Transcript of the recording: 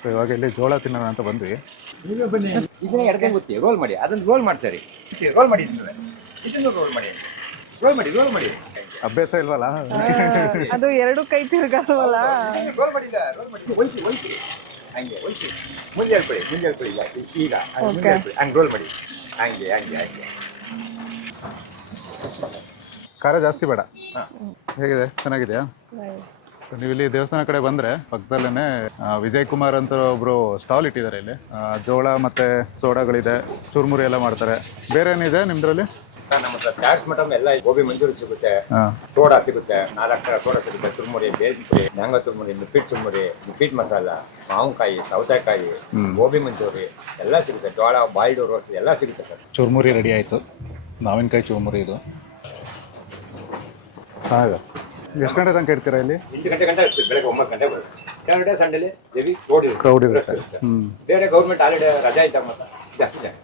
So ಇವಾಗ ಇಲ್ಲಿ ಜೋಳ ತಿನ್ನೋಣ ಅಂತ ಬಂದ್ವಿ. ನೀವೇ ಬನ್ನಿ. ಇದನ್ನ ಎಡಗೈ ಗೊತ್ತಿ ರೋಲ್ ಮಾಡಿ, ಅದನ್ನು ರೋಲ್ ಮಾಡ್ತಾರೆ. ರೋಲ್ ಮಾಡಿ ಇದನ್ನು ರೋಲ್ ಮಾಡಿ, ರೋಲ್ ಮಾಡಿ, ರೋಲ್ ಮಾಡಿ. ಅಭ್ಯಾಸ ಇಲ್ವಲ್ಲ. ಅದು ಎರಡು ಕೈ ತಿರ್ಗಲ್ವಲ್ಲ. ರೋಲ್ ಮಾಡಿಲ್ಲ, ರೋಲ್ ಮಾಡಿ. ಒಲ್ಸಿ ಒಲ್ಸಿ ಹಂಗೆ ಒಲ್ಸಿ. ಮುಂದೆ ಹೇಳ್ಕೊಳ್ಳಿ, ಮುಂದೆ ಹೇಳ್ಕೊಳ್ಳಿ. ಈಗ ಮುಂದೆ ಹೇಳ್ಕೊಳ್ಳಿ, ಹಂಗೆ ರೋಲ್ ಮಾಡಿ. ಹಂಗೆ ಹಂಗೆ ಹಂಗೆ. ಖಾರ ಜಾಸ್ತಿ ಬೇಡ. ಹೇಗಿದೆ? ಚೆನ್ನಾಗಿದೆಯಾ? ನೀವು ಇಲ್ಲಿ ದೇವಸ್ಥಾನ ಕಡೆ ಬಂದರೆ ಪಕ್ಕದಲ್ಲೇ ವಿಜಯ್ ಕುಮಾರ್ ಅಂತ ಒಬ್ಬರು ಸ್ಟಾಲ್ ಇಟ್ಟಿದ್ದಾರೆ. ಇಲ್ಲಿ ಜೋಳ ಮತ್ತು ಸೋಡಾಗಳಿದೆ, ಚುರುಮುರಿ ಎಲ್ಲ ಮಾಡ್ತಾರೆ. ಬೇರೆ ಏನಿದೆ ನಿಮ್ಮದ್ರಲ್ಲಿ? ನಮ್ಮ ಹತ್ರ ಚಾಟ್ಸ್ ಮಟನ್ ಎಲ್ಲ ಗೋಬಿ ಮಂಚೂರಿ ಸಿಗುತ್ತೆ, ಸೋಡಾ ಸಿಗುತ್ತೆ, 4 ಥರ ಸೋಡಾ ಸಿಗುತ್ತೆ, ಚುರುಮುರಿ, ಬೇಲ್ಪುರಿ, ಮ್ಯಾಂಗೋ ಚುರುಮುರಿ, ಮಿಪ್ಪಿಟ್ ಮಸಾಲ, ಮಾವಿನಕಾಯಿ, ಸೌತೆಕಾಯಿ, ಗೋಬಿ ಮಂಚೂರಿ ಎಲ್ಲ ಸಿಗುತ್ತೆ. ಜೋಳ, ಬಾಯ್ಲ್ಡ್ ರೋಸ್ಟ್ ಎಲ್ಲ ಸಿಗುತ್ತೆ ಸರ್. ಚುರುಮುರಿ ರೆಡಿ ಆಯಿತು. ಮಾವಿನಕಾಯಿ ಚುರುಮುರಿ ಇದು. ಹಾಂ, ಎಷ್ಟು ಗಂಟೆ ತನಕ ಇರ್ತೀರಾ ಇಲ್ಲಿ? 8 ಗಂಟೆ ಇರ್ತೀವಿ. ಬೆಳಗ್ಗೆ 9 ಗಂಟೆ ಬರುತ್ತೆ. ಸ್ಯಾಟರ್ಡೆ ಸಂಡೇಲಿ ಹೆವಿ ಕ್ರೌಡ್ ಇರುತ್ತೆ. ಬೇರೆ ಗೌರ್ಮೆಂಟ್ ಹಾಲಿಡೇ ರಜಾ ಇದ್ದಾಗ ಮಾತ್ರ ಜಾಸ್ತಿ ಜನ.